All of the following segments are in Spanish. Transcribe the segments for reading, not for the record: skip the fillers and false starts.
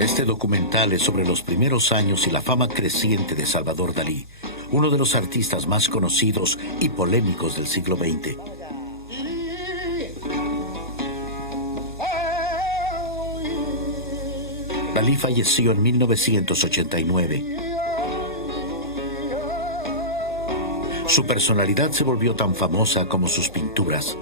Este documental es sobre los primeros años y la fama creciente de Salvador Dalí, uno de los artistas más conocidos y polémicos del siglo XX. Dalí falleció en 1989. Su personalidad se volvió tan famosa como sus pinturas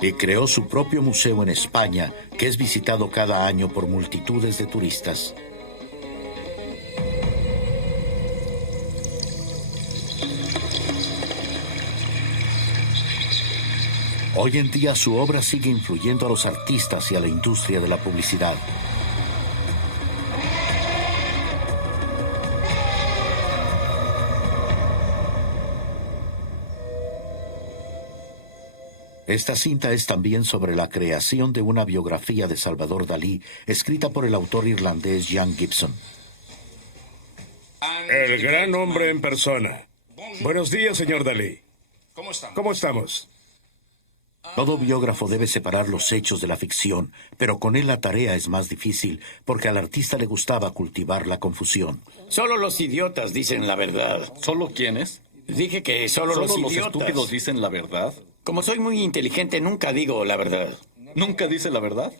y creó su propio museo en España, que es visitado cada año por multitudes de turistas. Hoy en día su obra sigue influyendo a los artistas y a la industria de la publicidad. Esta cinta es también sobre la creación de una biografía de Salvador Dalí, escrita por el autor irlandés Jan Gibson. El gran hombre en persona. Buenos días, señor Dalí. ¿Cómo estamos? Todo biógrafo debe separar los hechos de la ficción, pero con él la tarea es más difícil, porque al artista le gustaba cultivar la confusión. Solo los idiotas dicen la verdad. ¿Solo quiénes? Dije que solo los idiotas. Estúpidos dicen la verdad? Como soy muy inteligente, nunca digo la verdad. ¿Nunca dice la verdad?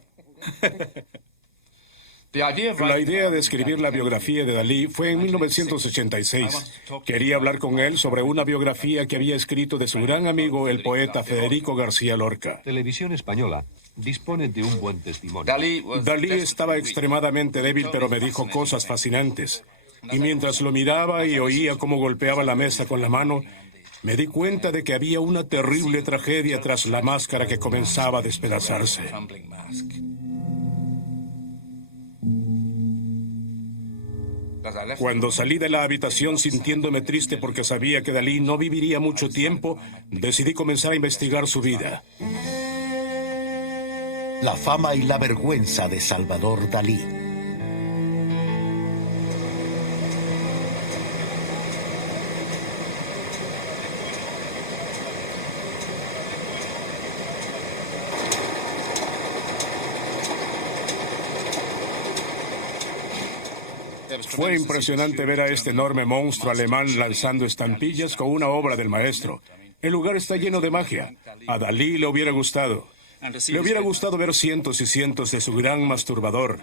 La idea de escribir la biografía de Dalí fue en 1986. Quería hablar con él sobre una biografía que había escrito de su gran amigo, el poeta Federico García Lorca. Televisión Española dispone de un buen testimonio. Dalí estaba extremadamente débil, pero me dijo cosas fascinantes. Y mientras lo miraba y oía cómo golpeaba la mesa con la mano, me di cuenta de que había una terrible tragedia tras la máscara que comenzaba a despedazarse. Cuando salí de la habitación sintiéndome triste porque sabía que Dalí no viviría mucho tiempo, decidí comenzar a investigar su vida. La fama y la vergüenza de Salvador Dalí. Fue impresionante ver a este enorme monstruo alemán lanzando estampillas con una obra del maestro. El lugar está lleno de magia. A Dalí le hubiera gustado. Le hubiera gustado ver cientos y cientos de su gran masturbador.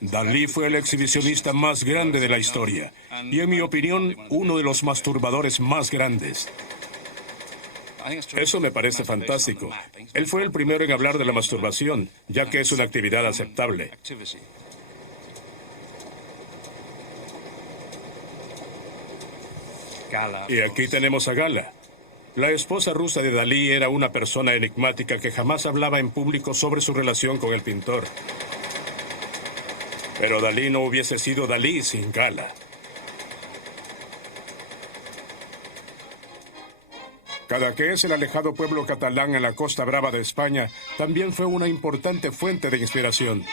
Dalí fue el exhibicionista más grande de la historia. Y en mi opinión, uno de los masturbadores más grandes. Eso me parece fantástico. Él fue el primero en hablar de la masturbación, ya que es una actividad aceptable. Y aquí tenemos a Gala. La esposa rusa de Dalí era una persona enigmática que jamás hablaba en público sobre su relación con el pintor. Pero Dalí no hubiese sido Dalí sin Gala. Cadaqués, el alejado pueblo catalán en la Costa Brava de España, también fue una importante fuente de inspiración.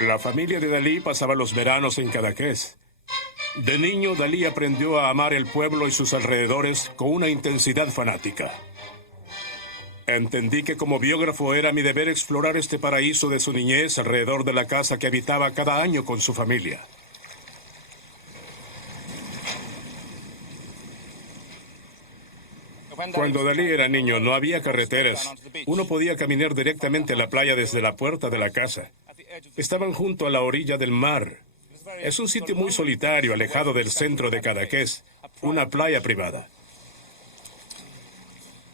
La familia de Dalí pasaba los veranos en Cadaqués. De niño, Dalí aprendió a amar el pueblo y sus alrededores con una intensidad fanática. Entendí que como biógrafo era mi deber explorar este paraíso de su niñez alrededor de la casa que habitaba cada año con su familia. Cuando Dalí era niño, no había carreteras. Uno podía caminar directamente a la playa desde la puerta de la casa. Estaban junto a la orilla del mar. Es un sitio muy solitario, alejado del centro de Cadaqués, una playa privada.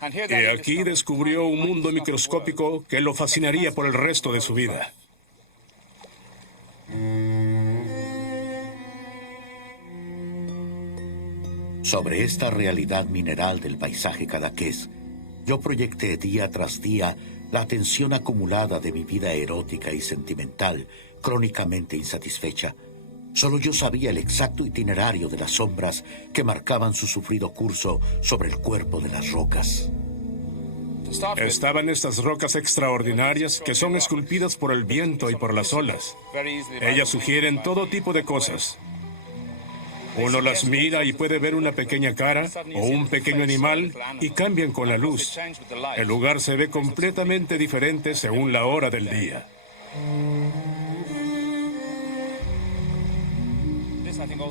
Y aquí descubrió un mundo microscópico que lo fascinaría por el resto de su vida. Sobre esta realidad mineral del paisaje cadaqués, yo proyecté día tras día la atención acumulada de mi vida erótica y sentimental, crónicamente insatisfecha. Solo yo sabía el exacto itinerario de las sombras que marcaban su sufrido curso sobre el cuerpo de las rocas. Estaban estas rocas extraordinarias que son esculpidas por el viento y por las olas. Ellas sugieren todo tipo de cosas. Uno las mira y puede ver una pequeña cara o un pequeño animal y cambian con la luz. El lugar se ve completamente diferente según la hora del día.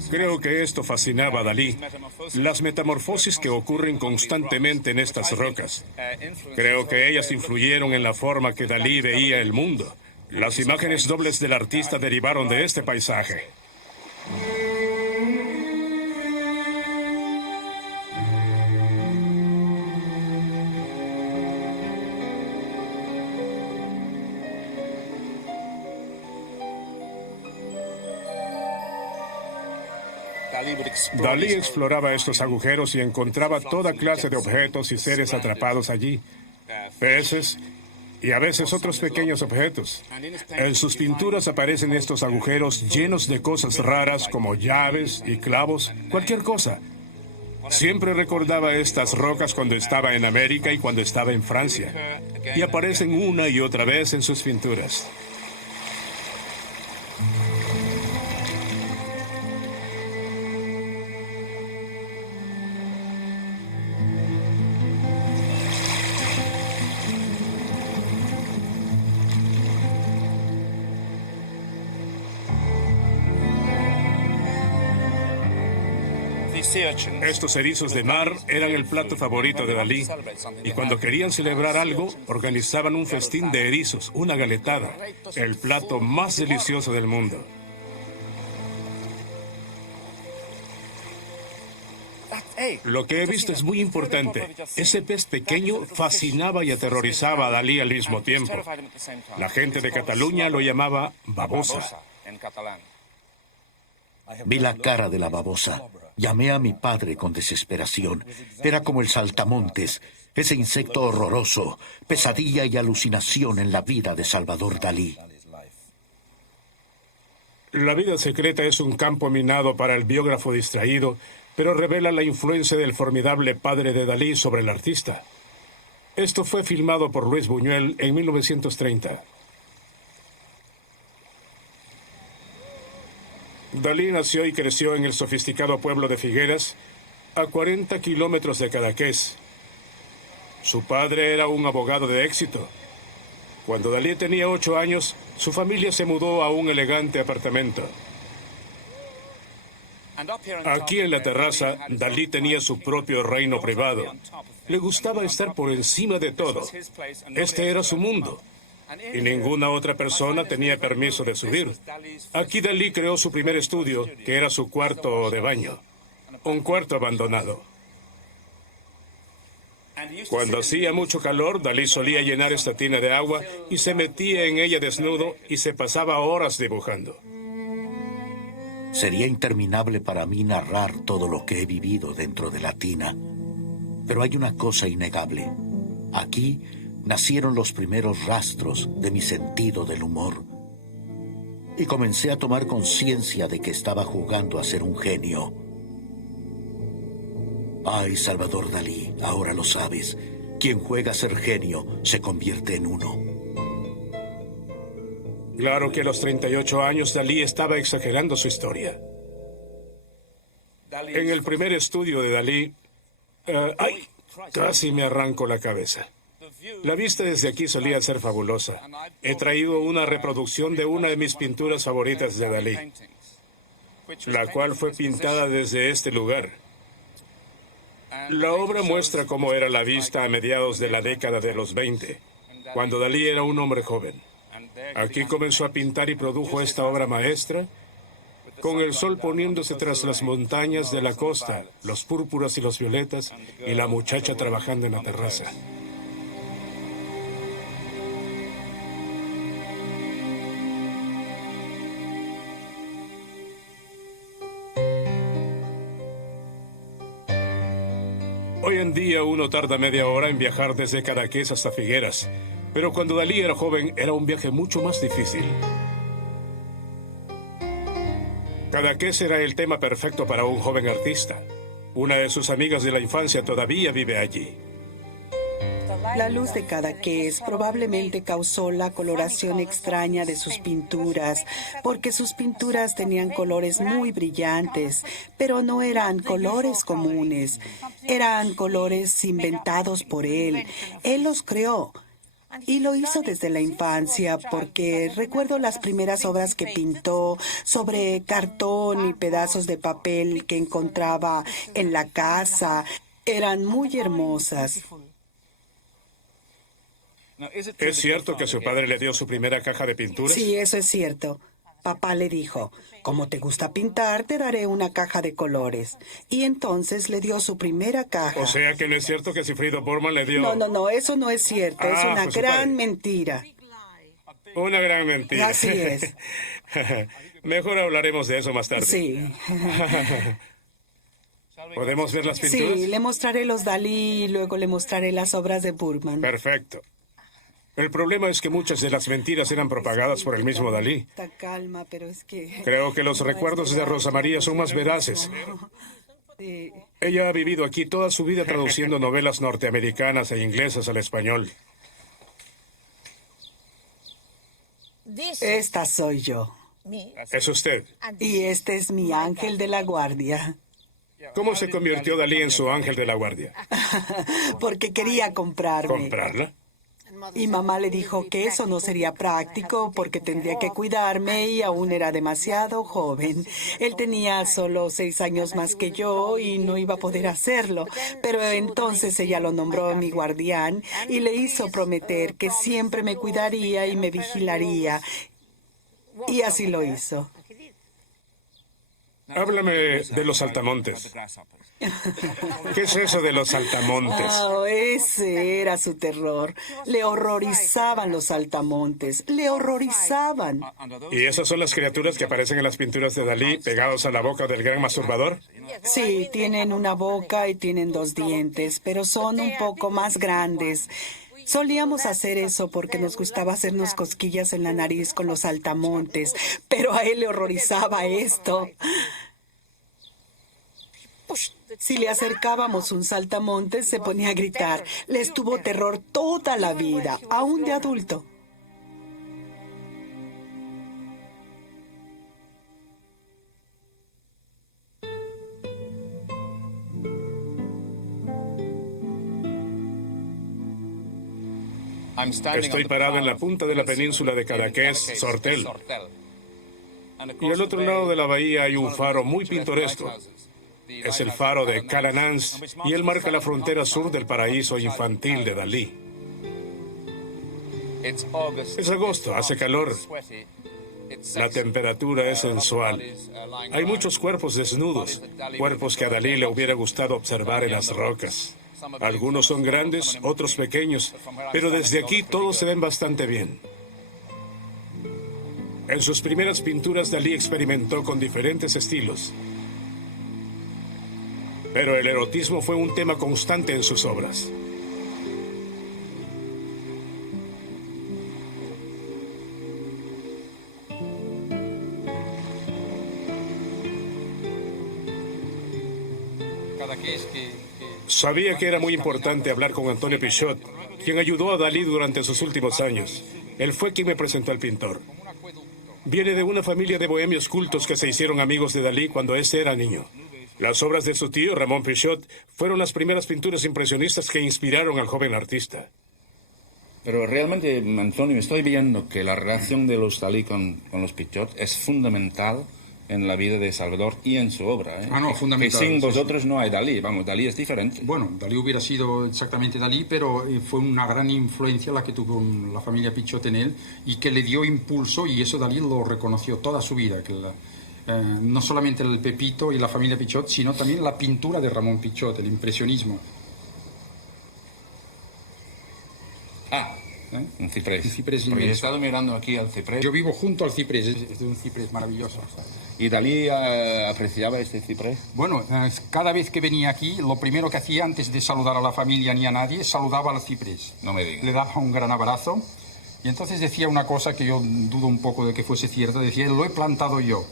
Creo que esto fascinaba a Dalí, las metamorfosis que ocurren constantemente en estas rocas. Creo que ellas influyeron en la forma que Dalí veía el mundo. Las imágenes dobles del artista derivaron de este paisaje. Dalí exploraba estos agujeros y encontraba toda clase de objetos y seres atrapados allí. Peces y a veces otros pequeños objetos. En sus pinturas aparecen estos agujeros llenos de cosas raras como llaves y clavos, cualquier cosa. Siempre recordaba estas rocas cuando estaba en América y cuando estaba en Francia. Y aparecen una y otra vez en sus pinturas. Estos erizos de mar eran el plato favorito de Dalí, y cuando querían celebrar algo, organizaban un festín de erizos, una galetada, el plato más delicioso del mundo. Lo que he visto es muy importante. Ese pez pequeño fascinaba y aterrorizaba a Dalí al mismo tiempo. La gente de Cataluña lo llamaba babosa. Vi la cara de la babosa. Llamé a mi padre con desesperación. Era como el saltamontes, ese insecto horroroso, pesadilla y alucinación en la vida de Salvador Dalí. La vida secreta es un campo minado para el biógrafo distraído, pero revela la influencia del formidable padre de Dalí sobre el artista. Esto fue filmado por Luis Buñuel en 1930. Dalí nació y creció en el sofisticado pueblo de Figueras, a 40 kilómetros de Cadaqués. Su padre era un abogado de éxito. Cuando Dalí tenía 8 años, su familia se mudó a un elegante apartamento. Aquí en la terraza, Dalí tenía su propio reino privado. Le gustaba estar por encima de todo. Este era su mundo. Y ninguna otra persona tenía permiso de subir. Aquí Dalí creó su primer estudio, que era su cuarto de baño. Un cuarto abandonado. Cuando hacía mucho calor, Dalí solía llenar esta tina de agua y se metía en ella desnudo y se pasaba horas dibujando. Sería interminable para mí narrar todo lo que he vivido dentro de la tina. Pero hay una cosa innegable. Aquí nacieron los primeros rastros de mi sentido del humor. Y comencé a tomar conciencia de que estaba jugando a ser un genio. Ay, Salvador Dalí, ahora lo sabes. Quien juega a ser genio se convierte en uno. Claro que a los 38 años Dalí estaba exagerando su historia. En el primer estudio de Dalí... ¡ay! Casi me arranco la cabeza. La vista desde aquí solía ser fabulosa. He traído una reproducción de una de mis pinturas favoritas de Dalí, la cual fue pintada desde este lugar. La obra muestra cómo era la vista a mediados de la década de los 20, cuando Dalí era un hombre joven. Aquí comenzó a pintar y produjo esta obra maestra, con el sol poniéndose tras las montañas de la costa, los púrpuras y los violetas, y la muchacha trabajando en la terraza. Hoy en día uno tarda media hora en viajar desde Cadaqués hasta Figueras, pero cuando Dalí era joven era un viaje mucho más difícil. Cadaqués era el tema perfecto para un joven artista. Una de sus amigas de la infancia todavía vive allí. La luz de Cadaqués probablemente causó la coloración extraña de sus pinturas, porque sus pinturas tenían colores muy brillantes, pero no eran colores comunes, eran colores inventados por él. Él los creó. Y lo hizo desde la infancia, porque recuerdo las primeras obras que pintó sobre cartón y pedazos de papel que encontraba en la casa. Eran muy hermosas. ¿Es cierto que su padre le dio su primera caja de pinturas? Sí, eso es cierto. Papá le dijo, como te gusta pintar, te daré una caja de colores. Y entonces le dio su primera caja. O sea que no es cierto que Sigfrido Bormann le dio... No, eso no es cierto. Es una gran mentira. Una gran mentira. Así es. Mejor hablaremos de eso más tarde. Sí. ¿Podemos ver las pinturas? Sí, le mostraré los Dalí y luego le mostraré las obras de Burman. Perfecto. El problema es que muchas de las mentiras eran propagadas por el mismo Dalí. Calma, pero es que... Creo que los recuerdos de Rosa María son más veraces. Ella ha vivido aquí toda su vida traduciendo novelas norteamericanas e inglesas al español. Esta soy yo. ¿Es usted? Y este es mi ángel de la guardia. ¿Cómo se convirtió Dalí en su ángel de la guardia? Porque quería comprarme. ¿Comprarla? Y mamá le dijo que eso no sería práctico porque tendría que cuidarme y aún era demasiado joven. Él tenía solo 6 años más que yo y no iba a poder hacerlo. Pero entonces ella lo nombró mi guardián y le hizo prometer que siempre me cuidaría y me vigilaría. Y así lo hizo. Háblame de los saltamontes. ¿Qué es eso de los saltamontes? Ese era su terror. Le horrorizaban los saltamontes. Le horrorizaban. ¿Y esas son las criaturas que aparecen en las pinturas de Dalí pegados a la boca del gran masturbador? Sí, tienen una boca y tienen 2 dientes, pero son un poco más grandes. Solíamos hacer eso porque nos gustaba hacernos cosquillas en la nariz con los saltamontes, pero a él le horrorizaba esto. Si le acercábamos un saltamontes, se ponía a gritar. Les tuvo terror toda la vida, aún de adulto. Estoy parado en la punta de la península de Cadaqués, Sortel. Y al otro lado de la bahía hay un faro muy pintoresco. Es el faro de Cala Nance y él marca la frontera sur del paraíso infantil de Dalí. Es agosto, hace calor. La temperatura es sensual. Hay muchos cuerpos desnudos, cuerpos que a Dalí le hubiera gustado observar en las rocas. Algunos son grandes, otros pequeños, pero desde aquí todos se ven bastante bien. En sus primeras pinturas, Dalí experimentó con diferentes estilos. Pero el erotismo fue un tema constante en sus obras. Sabía que era muy importante hablar con Antonio Pichot, quien ayudó a Dalí durante sus últimos años. Él fue quien me presentó al pintor. Viene de una familia de bohemios cultos que se hicieron amigos de Dalí cuando éste era niño. Las obras de su tío, Ramón Pichot, fueron las primeras pinturas impresionistas que inspiraron al joven artista. Pero realmente, Antonio, estoy viendo que la relación de los Dalí con los Pichot es fundamental en la vida de Salvador y en su obra. Fundamental. Que sin vosotros no hay Dalí. Vamos, Dalí es diferente. Bueno, Dalí hubiera sido exactamente Dalí, pero fue una gran influencia la que tuvo la familia Pichot en él y que le dio impulso, y eso Dalí lo reconoció toda su vida, que no solamente el Pepito y la familia Pichot, sino también la pintura de Ramón Pichot, el impresionismo. Un ciprés. Un ciprés Porque he inmenso. estado mirando aquí al ciprés. Yo vivo junto al ciprés, es un ciprés maravilloso. ¿Y Dalí apreciaba este ciprés? Bueno, cada vez que venía aquí, lo primero que hacía antes de saludar a la familia ni a nadie, saludaba al ciprés. No me digas. Le daba un gran abrazo y entonces decía una cosa que yo dudo un poco de que fuese cierta. Decía, lo he plantado yo.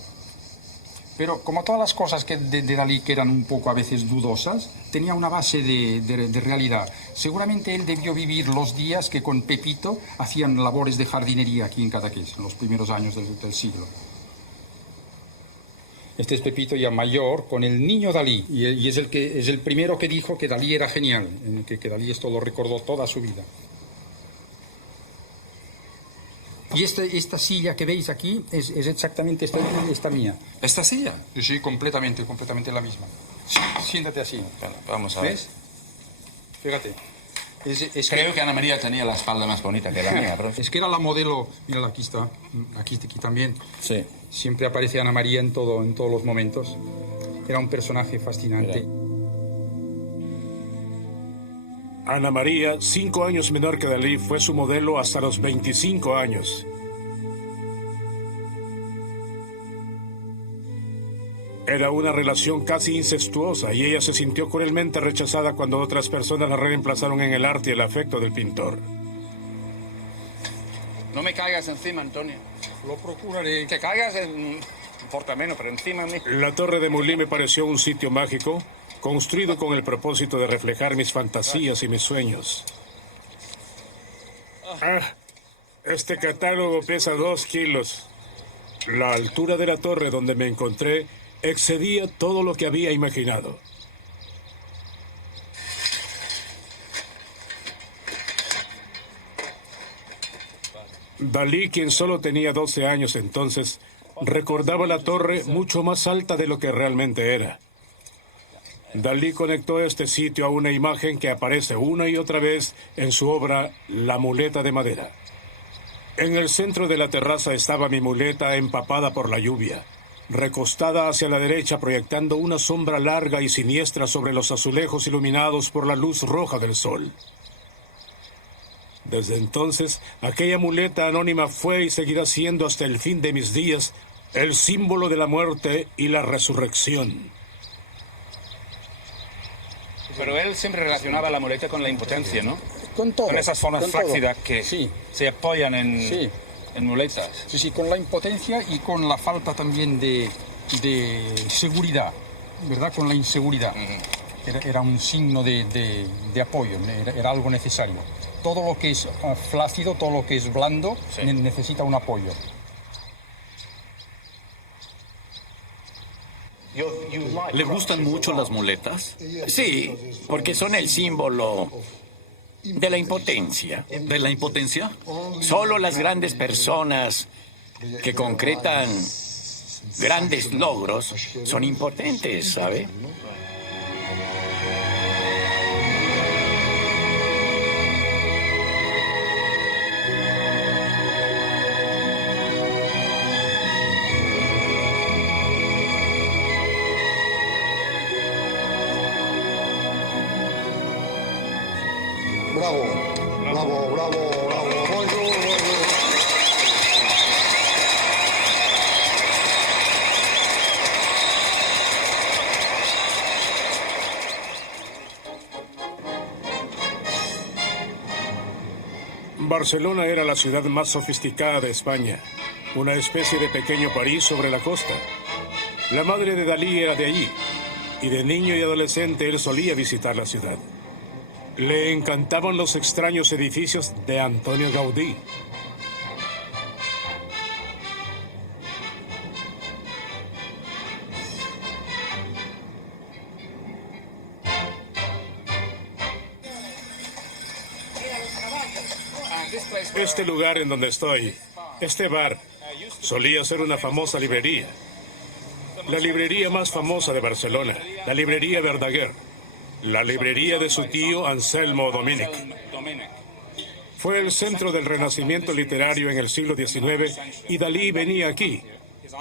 Pero como todas las cosas de Dalí que eran un poco a veces dudosas, tenía una base de realidad. Seguramente él debió vivir los días que con Pepito hacían labores de jardinería aquí en Cadaqués, en los primeros años del siglo. Este es Pepito ya mayor con el niño Dalí, y es el primero que dijo que Dalí era genial, que Dalí esto lo recordó toda su vida. Y esta silla que veis aquí es exactamente esta mía. ¿Esta silla? Sí, completamente la misma. Sí, siéntate así. Bueno, vamos a ver. ¿Ves? Fíjate. Creo que Ana María tenía la espalda más bonita que la mía, profe. Es que era la modelo. Mira, aquí está. Aquí también. Sí. Siempre aparece Ana María en todos los momentos. Era un personaje fascinante. Mira. Ana María, 5 años menor que Dalí, fue su modelo hasta los 25 años. Era una relación casi incestuosa y ella se sintió cruelmente rechazada cuando otras personas la reemplazaron en el arte y el afecto del pintor. No me caigas encima, Antonio. Lo procuraré. Que caigas importa menos, pero encima de mí. La Torre de Mulí me pareció un sitio mágico, construido con el propósito de reflejar mis fantasías y mis sueños. Este catálogo pesa 2 kilos. La altura de la torre donde me encontré excedía todo lo que había imaginado. Dalí, quien solo tenía 12 años entonces, recordaba la torre mucho más alta de lo que realmente era. Dalí conectó este sitio a una imagen que aparece una y otra vez en su obra La muleta de madera. En el centro de la terraza estaba mi muleta empapada por la lluvia, recostada hacia la derecha proyectando una sombra larga y siniestra sobre los azulejos iluminados por la luz roja del sol. Desde entonces, aquella muleta anónima fue y seguirá siendo hasta el fin de mis días el símbolo de la muerte y la resurrección. Pero él siempre relacionaba la muleta con la impotencia, ¿no? Con todo. Con esas formas flácidas que sí. se apoyan en, Sí. en muletas. Sí, con la impotencia y con la falta también de seguridad, ¿verdad? Con la inseguridad. Era un signo de apoyo, era algo necesario. Todo lo que es flácido, todo lo que es blando, Sí. necesita un apoyo. ¿Le gustan mucho las muletas? Sí, porque son el símbolo de la impotencia. ¿De la impotencia? Solo las grandes personas que concretan grandes logros son impotentes, ¿sabe? Bravo, bravo, bravo, bravo. Bonjour, bonjour. Barcelona era la ciudad más sofisticada de España, una especie de pequeño París sobre la costa. La madre de Dalí era de allí, y de niño y adolescente él solía visitar la ciudad. Le encantaban los extraños edificios de Antonio Gaudí. Este lugar en donde estoy, este bar, solía ser una famosa librería. La librería más famosa de Barcelona, la librería Verdaguer. La librería de su tío Anselmo Dominic. Fue el centro del renacimiento literario en el siglo XIX y Dalí venía aquí.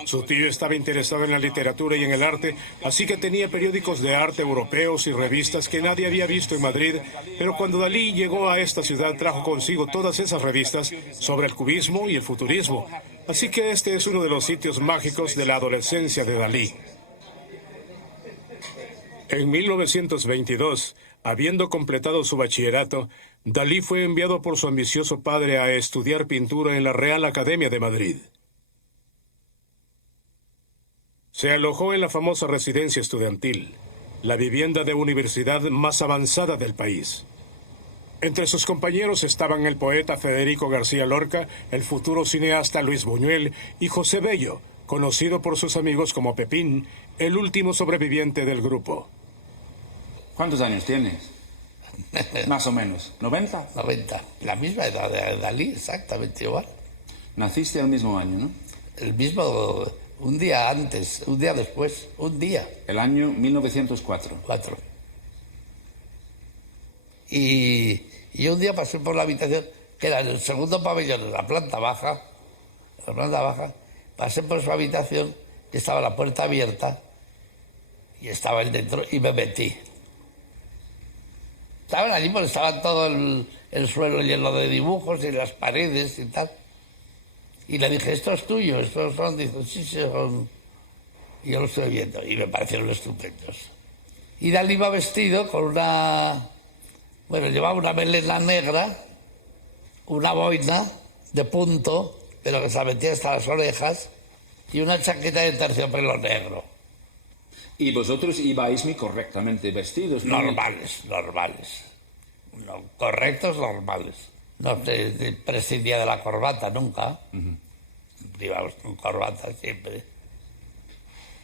Su tío estaba interesado en la literatura y en el arte, así que tenía periódicos de arte europeos y revistas que nadie había visto en Madrid, pero cuando Dalí llegó a esta ciudad trajo consigo todas esas revistas sobre el cubismo y el futurismo. Así que este es uno de los sitios mágicos de la adolescencia de Dalí. En 1922, habiendo completado su bachillerato, Dalí fue enviado por su ambicioso padre a estudiar pintura en la Real Academia de Madrid. Se alojó en la famosa residencia estudiantil, la vivienda de universidad más avanzada del país. Entre sus compañeros estaban el poeta Federico García Lorca, el futuro cineasta Luis Buñuel y José Bello, conocido por sus amigos como Pepín, el último sobreviviente del grupo. ¿Cuántos años tienes? Más o menos. ¿90? 90. La misma edad de Dalí, exactamente igual. Naciste el mismo año, ¿no? El mismo, un día antes, un día después, un día. El año 1904. 4. Y un día pasé por la habitación, que era en el segundo pabellón, en la planta baja, pasé por su habitación y estaba la puerta abierta y estaba él dentro y me metí. Estaban allí porque estaba todo el suelo lleno de dibujos y las paredes y tal. Y le dije, ¿esto es tuyo? ¿Estos son? Dijo, sí, son. Y yo lo estoy viendo y me parecieron estupendos. Y Dalí iba vestido con una... Bueno, llevaba una melena negra, una boina de punto, pero que se la metía hasta las orejas, y una chaqueta de terciopelo negro. ¿Y vosotros ibais muy correctamente vestidos? ¿No? Normales. No, correctos, normales. No se prescindía de la corbata nunca. Íbamos con corbata siempre.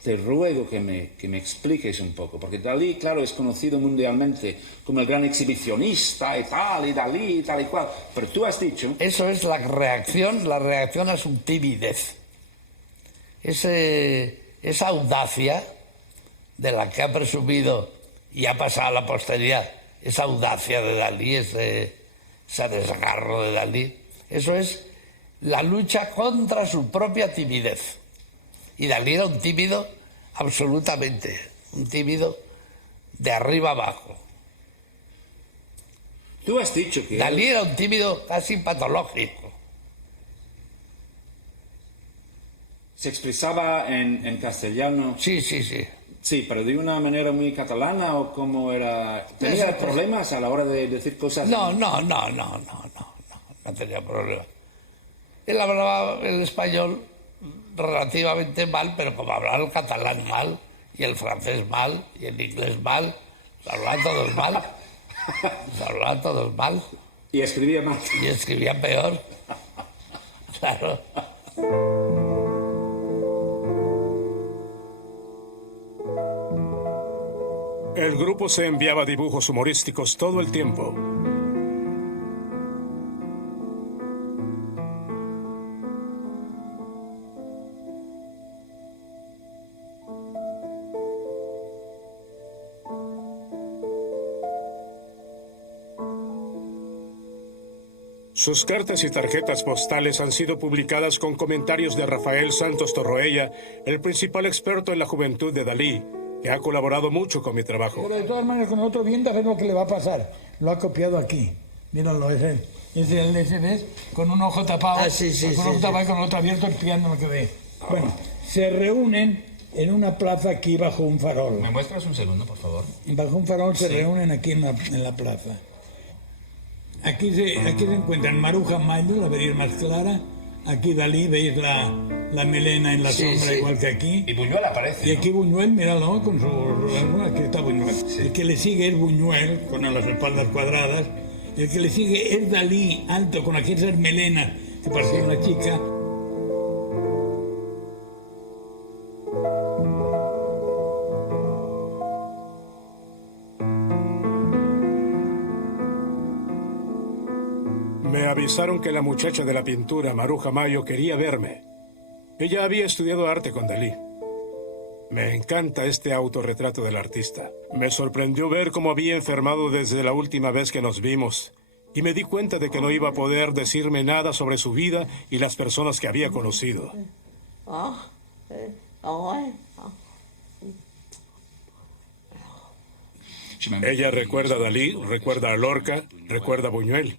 Te ruego que me expliques un poco, porque Dalí, claro, es conocido mundialmente como el gran exhibicionista y Dalí y tal y cual, pero tú has dicho... Eso es la reacción a su timidez. Esa audacia de la que ha presumido y ha pasado a la posteridad, esa audacia de Dalí, ese desgarro de Dalí, eso es la lucha contra su propia timidez. Y Dalí era un tímido absolutamente, un tímido de arriba abajo. Tú has dicho que... Dalí era un tímido casi patológico. ¿Se expresaba en castellano? Sí. Sí, pero de una manera muy catalana o cómo era... ¿Tenía problemas a la hora de decir cosas? No tenía problemas. Él hablaba el español relativamente mal, pero como hablaba el catalán mal, y el francés mal, y el inglés mal, se hablaban todos mal. Y escribía mal. Y escribía peor. Claro. El grupo se enviaba dibujos humorísticos todo el tiempo. Sus cartas y tarjetas postales han sido publicadas con comentarios de Rafael Santos Torroella, el principal experto en la juventud de Dalí, que ha colaborado mucho con mi trabajo. Pero de todas maneras, con otro viendo a ver lo que le va a pasar. Lo ha copiado aquí. Míralo, es él. Es el ves con un ojo tapado. Con un ojo tapado y con el otro abierto espiando lo que ve. Bueno, se reúnen en una plaza aquí bajo un farol. ¿Me muestras un segundo, por favor? Bajo un farol se reúnen aquí en la plaza. Aquí se encuentran Maruja Mayo, la veréis más clara. Aquí Dalí, veis la melena en la sombra, igual que aquí. Y Buñuel aparece, y aquí Buñuel, míralo, con su... Aquí está Buñuel. Sí. El que le sigue es Buñuel, con las espaldas cuadradas. El que le sigue es Dalí, alto, con aquellas melenas, que parecía una chica. Me avisaron que la muchacha de la pintura, Maruja Mayo, quería verme. Ella había estudiado arte con Dalí. Me encanta este autorretrato del artista. Me sorprendió ver cómo había enfermado desde la última vez que nos vimos. Y me di cuenta de que no iba a poder decirme nada sobre su vida y las personas que había conocido. Ella recuerda a Dalí, recuerda a Lorca, recuerda a Buñuel.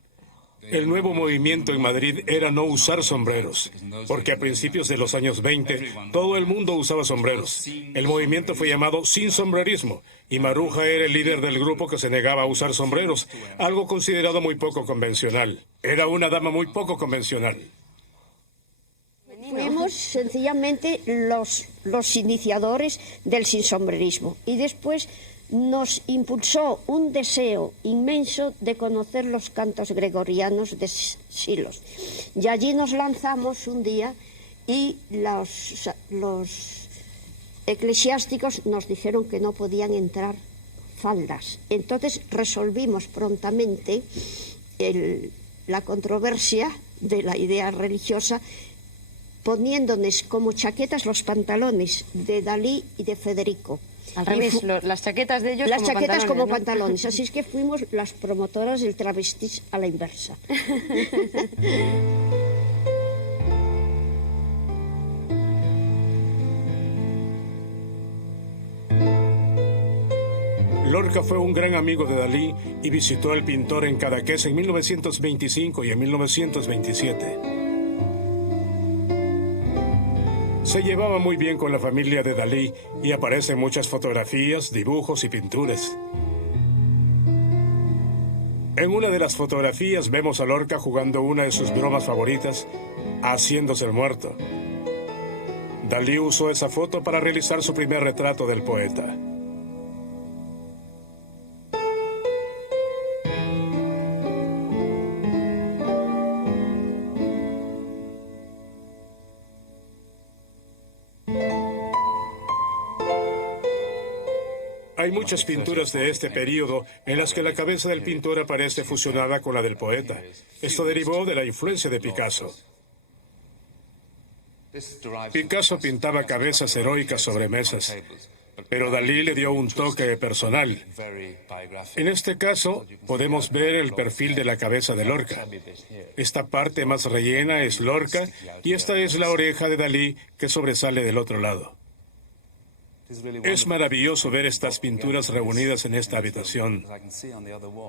El nuevo movimiento en Madrid era no usar sombreros, porque a principios de los años 20 todo el mundo usaba sombreros. El movimiento fue llamado sin sombrerismo, y Maruja era el líder del grupo que se negaba a usar sombreros, algo considerado muy poco convencional. Era una dama muy poco convencional. fuimos sencillamente los iniciadores del sinsombrerismo. Y después nos impulsó un deseo inmenso de conocer los cantos gregorianos de Silos. Y allí nos lanzamos un día y los eclesiásticos nos dijeron que no podían entrar faldas. Entonces resolvimos prontamente la controversia de la idea religiosa, poniéndonos como chaquetas los pantalones de Dalí y de Federico. Al revés, las chaquetas de ellos las como chaquetas pantalones, como ¿no? pantalones. Así es que fuimos las promotoras del travestis a la inversa. Lorca fue un gran amigo de Dalí y visitó al pintor en Cadaqués en 1925 y en 1927. Se llevaba muy bien con la familia de Dalí y aparecen muchas fotografías, dibujos y pinturas. En una de las fotografías vemos a Lorca jugando una de sus bromas favoritas, haciéndose el muerto. Dalí usó esa foto para realizar su primer retrato del poeta. Hay muchas pinturas de este periodo en las que la cabeza del pintor aparece fusionada con la del poeta. Esto derivó de la influencia de Picasso. Picasso pintaba cabezas heroicas sobre mesas, pero Dalí le dio un toque personal. En este caso, podemos ver el perfil de la cabeza de Lorca. Esta parte más rellena es Lorca y esta es la oreja de Dalí que sobresale del otro lado. Es maravilloso ver estas pinturas reunidas en esta habitación.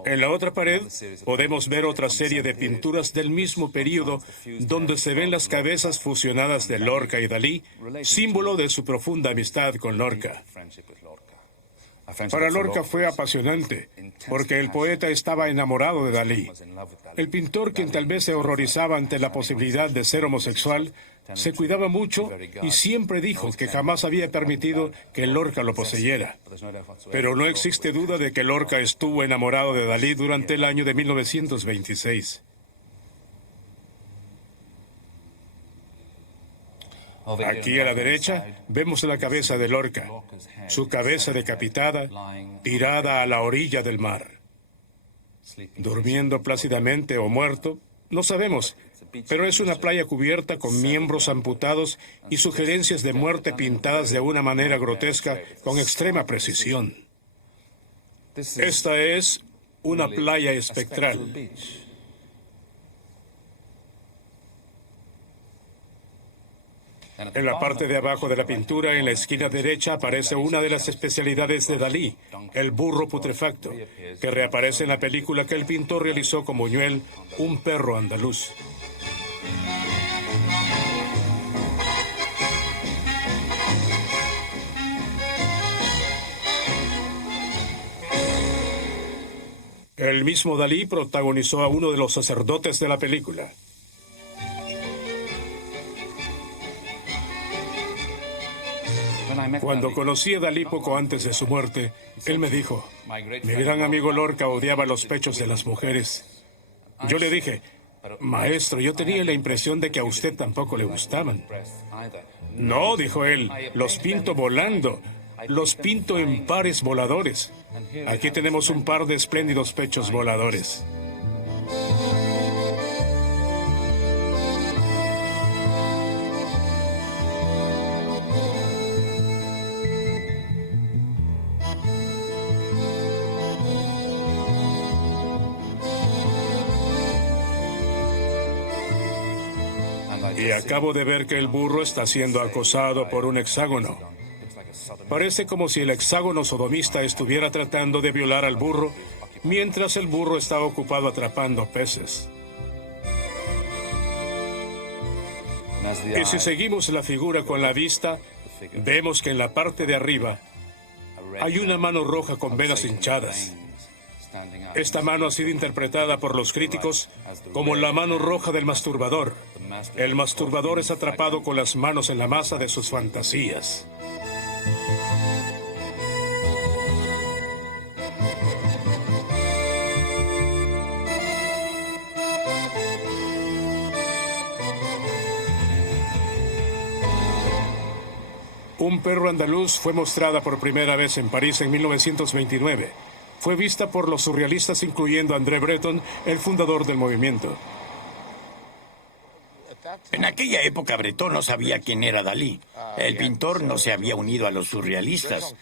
En la otra pared podemos ver otra serie de pinturas del mismo periodo donde se ven las cabezas fusionadas de Lorca y Dalí, símbolo de su profunda amistad con Lorca. Para Lorca fue apasionante, porque el poeta estaba enamorado de Dalí. El pintor, quien tal vez se horrorizaba ante la posibilidad de ser homosexual, se cuidaba mucho y siempre dijo que jamás había permitido que Lorca lo poseyera. Pero no existe duda de que Lorca estuvo enamorado de Dalí durante el año de 1926. Aquí a la derecha vemos la cabeza de Lorca, su cabeza decapitada, tirada a la orilla del mar. Durmiendo plácidamente o muerto, no sabemos, pero es una playa cubierta con miembros amputados y sugerencias de muerte pintadas de una manera grotesca con extrema precisión. Esta es una playa espectral. En la parte de abajo de la pintura, en la esquina derecha, aparece una de las especialidades de Dalí, el burro putrefacto, que reaparece en la película que el pintor realizó con Buñuel, Un perro andaluz. El mismo Dalí protagonizó a uno de los sacerdotes de la película. Cuando conocí a Dalí poco antes de su muerte, él me dijo, mi gran amigo Lorca odiaba los pechos de las mujeres. Yo le dije, maestro, yo tenía la impresión de que a usted tampoco le gustaban. No, dijo él, los pinto volando, los pinto en pares voladores. Aquí tenemos un par de espléndidos pechos voladores. Y acabo de ver que el burro está siendo acosado por un hexágono. Parece como si el hexágono sodomista estuviera tratando de violar al burro, mientras el burro está ocupado atrapando peces. Y si seguimos la figura con la vista, vemos que en la parte de arriba hay una mano roja con venas hinchadas. Esta mano ha sido interpretada por los críticos como la mano roja del masturbador. El masturbador es atrapado con las manos en la masa de sus fantasías. Un perro andaluz fue mostrada por primera vez en París en 1929. Fue vista por los surrealistas, incluyendo a André Breton, el fundador del movimiento. En aquella época Breton no sabía quién era Dalí. El pintor no se había unido a los surrealistas.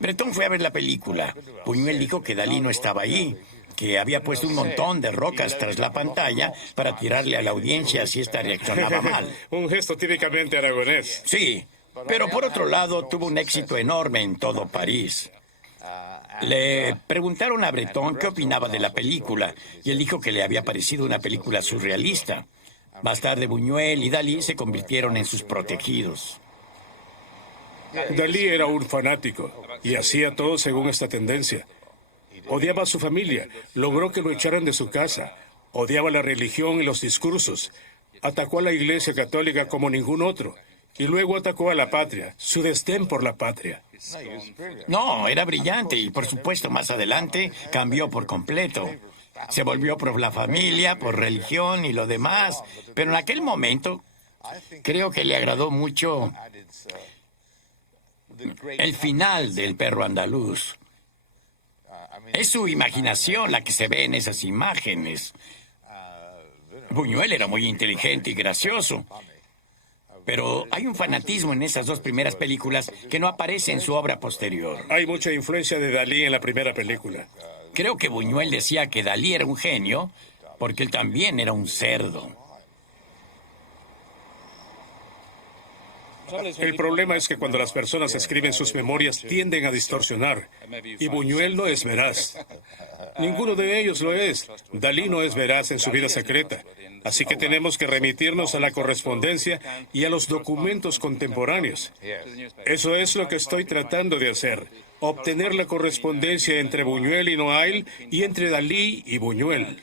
Breton fue a ver la película. Buñuel dijo que Dalí no estaba allí, que había puesto un montón de rocas tras la pantalla para tirarle a la audiencia si esta reaccionaba mal. Un gesto típicamente aragonés. Sí, pero por otro lado tuvo un éxito enorme en todo París. Le preguntaron a Breton qué opinaba de la película y él dijo que le había parecido una película surrealista. Más tarde Buñuel y Dalí se convirtieron en sus protegidos. Dalí era un fanático y hacía todo según esta tendencia. Odiaba a su familia, logró que lo echaran de su casa, odiaba la religión y los discursos, atacó a la Iglesia Católica como ningún otro. Y luego atacó a la patria, su desdén por la patria. No, era brillante y por supuesto más adelante cambió por completo. Se volvió por la familia, por religión y lo demás. Pero en aquel momento creo que le agradó mucho el final del perro andaluz. Es su imaginación la que se ve en esas imágenes. Buñuel era muy inteligente y gracioso. Pero hay un fanatismo en esas dos primeras películas que no aparece en su obra posterior. Hay mucha influencia de Dalí en la primera película. Creo que Buñuel decía que Dalí era un genio porque él también era un cerdo. El problema es que cuando las personas escriben sus memorias tienden a distorsionar. Y Buñuel no es veraz. Ninguno de ellos lo es. Dalí no es veraz en su vida secreta. Así que tenemos que remitirnos a la correspondencia y a los documentos contemporáneos. Eso es lo que estoy tratando de hacer. Obtener la correspondencia entre Buñuel y Noailles y entre Dalí y Buñuel.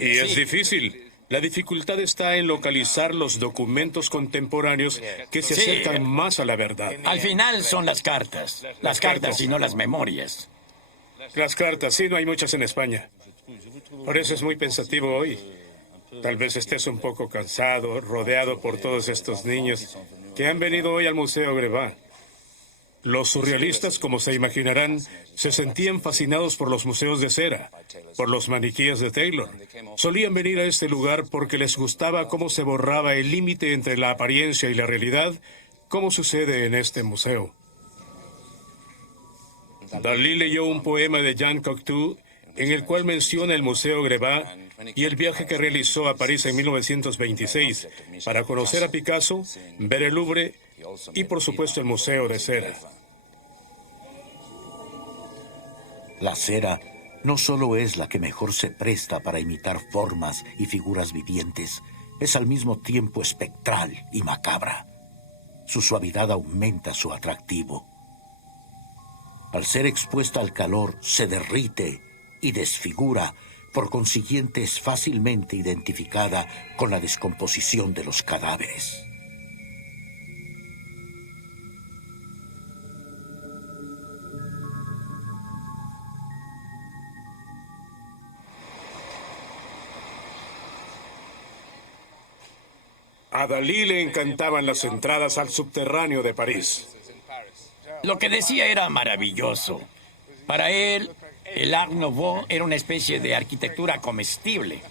Y es difícil. La dificultad está en localizar los documentos contemporáneos que se acercan más a la verdad. Al final son las cartas y no las memorias. Las cartas, sí, no hay muchas en España. Por eso es muy pensativo hoy. Tal vez estés un poco cansado, rodeado por todos estos niños que han venido hoy al Museo Grévin. Los surrealistas, como se imaginarán, se sentían fascinados por los museos de cera, por los maniquíes de Taylor. Solían venir a este lugar porque les gustaba cómo se borraba el límite entre la apariencia y la realidad, como sucede en este museo. Dalí leyó un poema de Jean Cocteau en el cual menciona el Museo Grévin y el viaje que realizó a París en 1926 para conocer a Picasso, ver el Louvre y, por supuesto, el Museo de Cera. La cera no solo es la que mejor se presta para imitar formas y figuras vivientes, es al mismo tiempo espectral y macabra. Su suavidad aumenta su atractivo. Al ser expuesta al calor, se derrite y desfigura, por consiguiente es fácilmente identificada con la descomposición de los cadáveres. A Dalí le encantaban las entradas al subterráneo de París. Lo que decía era maravilloso. Para él, el Art Nouveau era una especie de arquitectura comestible.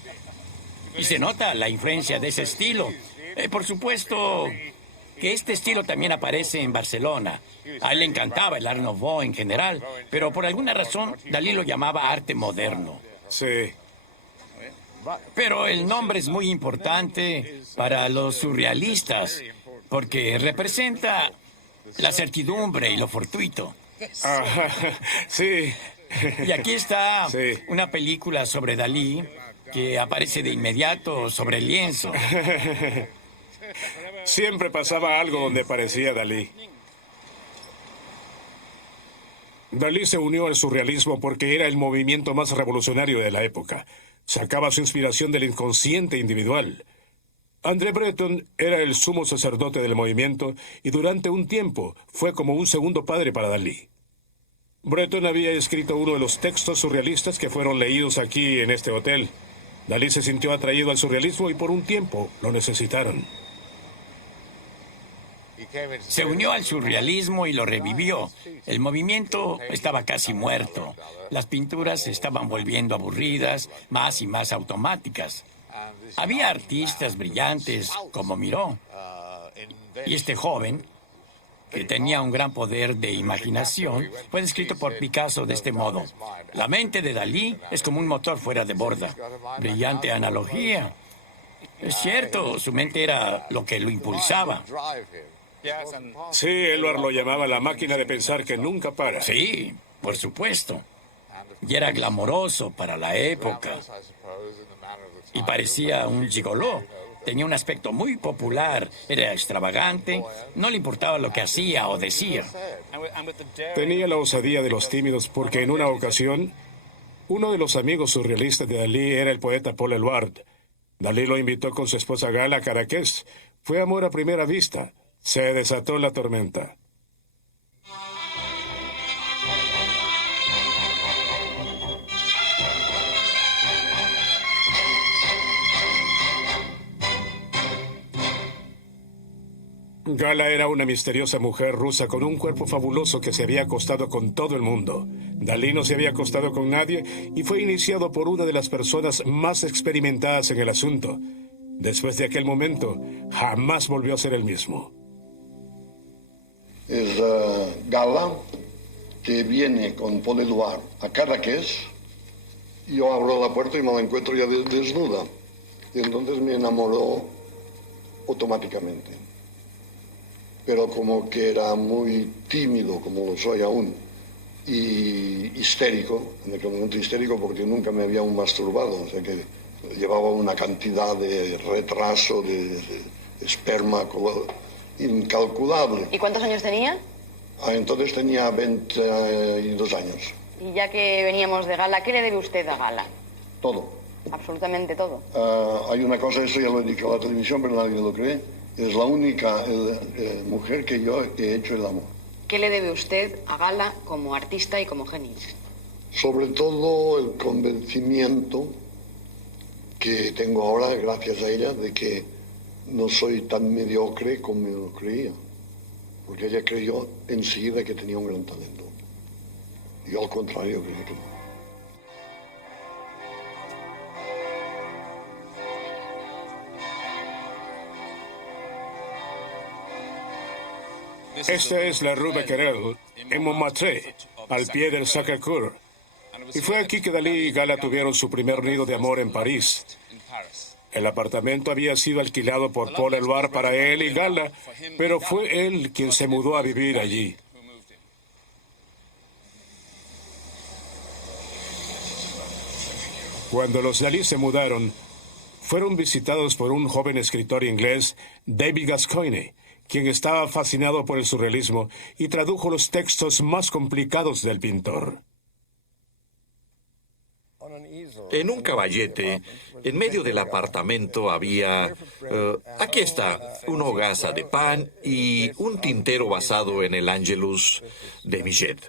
Y se nota la influencia de ese estilo. Por supuesto que este estilo también aparece en Barcelona. A él le encantaba el Art Nouveau en general, pero por alguna razón Dalí lo llamaba arte moderno. Sí. Pero el nombre es muy importante para los surrealistas, porque representa la certidumbre y lo fortuito. Sí. Y aquí está una película sobre Dalí que aparece de inmediato sobre el lienzo. Siempre pasaba algo donde aparecía Dalí. Dalí se unió al surrealismo porque era el movimiento más revolucionario de la época. Sacaba su inspiración del inconsciente individual. André Breton era el sumo sacerdote del movimiento y durante un tiempo fue como un segundo padre para Dalí. Breton había escrito uno de los textos surrealistas que fueron leídos aquí en este hotel. Dalí se sintió atraído al surrealismo y por un tiempo lo necesitaron. Se unió al surrealismo y lo revivió. El movimiento estaba casi muerto. Las pinturas se estaban volviendo aburridas, más y más automáticas. Había artistas brillantes como Miró. Y este joven, que tenía un gran poder de imaginación, fue descrito por Picasso de este modo. La mente de Dalí es como un motor fuera de borda. Brillante analogía. Es cierto, su mente era lo que lo impulsaba. Sí, Éluard lo llamaba la máquina de pensar que nunca para. Sí, por supuesto. Y era glamoroso para la época. Y parecía un gigoló. Tenía un aspecto muy popular, era extravagante, no le importaba lo que hacía o decía. Tenía la osadía de los tímidos porque en una ocasión, uno de los amigos surrealistas de Dalí era el poeta Paul Éluard. Dalí lo invitó con su esposa Gala a Cadaqués. Fue amor a primera vista. Se desató la tormenta. Gala era una misteriosa mujer rusa con un cuerpo fabuloso que se había acostado con todo el mundo. Dalí no se había acostado con nadie y fue iniciado por una de las personas más experimentadas en el asunto. Después de aquel momento, jamás volvió a ser el mismo. Es Gala, que viene con Paul Éluard a Cadaqués. Yo abro la puerta y me la encuentro ya desnuda. Y entonces me enamoró automáticamente. Pero como que era muy tímido, como lo soy aún, y histérico, en aquel momento histérico porque nunca me había masturbado, o sea que llevaba una cantidad de retraso, de esperma incalculable. ¿Y cuántos años tenía? Entonces tenía 22 años. Y ya que veníamos de Gala, ¿qué le debe usted a Gala? Todo. Absolutamente todo. Hay una cosa, eso ya lo he dicho a la televisión, pero nadie lo cree. Es la única mujer que yo he hecho el amor. ¿Qué le debe usted a Gala como artista y como genio? Sobre todo el convencimiento que tengo ahora, gracias a ella, de que no soy tan mediocre como yo creía. Porque ella creyó enseguida que tenía un gran talento. Yo al contrario creía que no. Esta es la Rue Becquerel, en Montmartre, al pie del Sacré-Cœur. Y fue aquí que Dalí y Gala tuvieron su primer nido de amor en París. El apartamento había sido alquilado por Paul Éluard para él y Gala, pero fue él quien se mudó a vivir allí. Cuando los Dalí se mudaron, fueron visitados por un joven escritor inglés, David Gascoigne, quien estaba fascinado por el surrealismo y tradujo los textos más complicados del pintor. En un caballete, en medio del apartamento había, aquí está, una hogaza de pan y un tintero basado en el Angelus de Millet.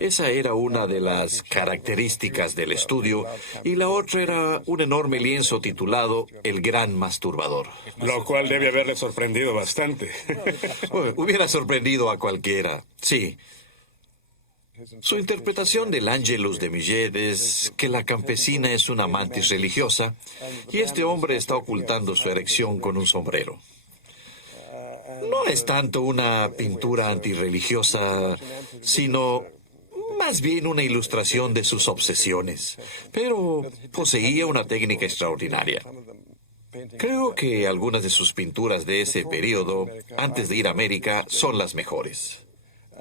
Esa era una de las características del estudio y la otra era un enorme lienzo titulado El Gran Masturbador. Lo cual debe haberle sorprendido bastante. Hubiera sorprendido a cualquiera, sí. Su interpretación del Angelus de Millet es que la campesina es una mantis religiosa y este hombre está ocultando su erección con un sombrero. No es tanto una pintura antirreligiosa, sino más bien una ilustración de sus obsesiones, pero poseía una técnica extraordinaria. Creo que algunas de sus pinturas de ese periodo, antes de ir a América, son las mejores.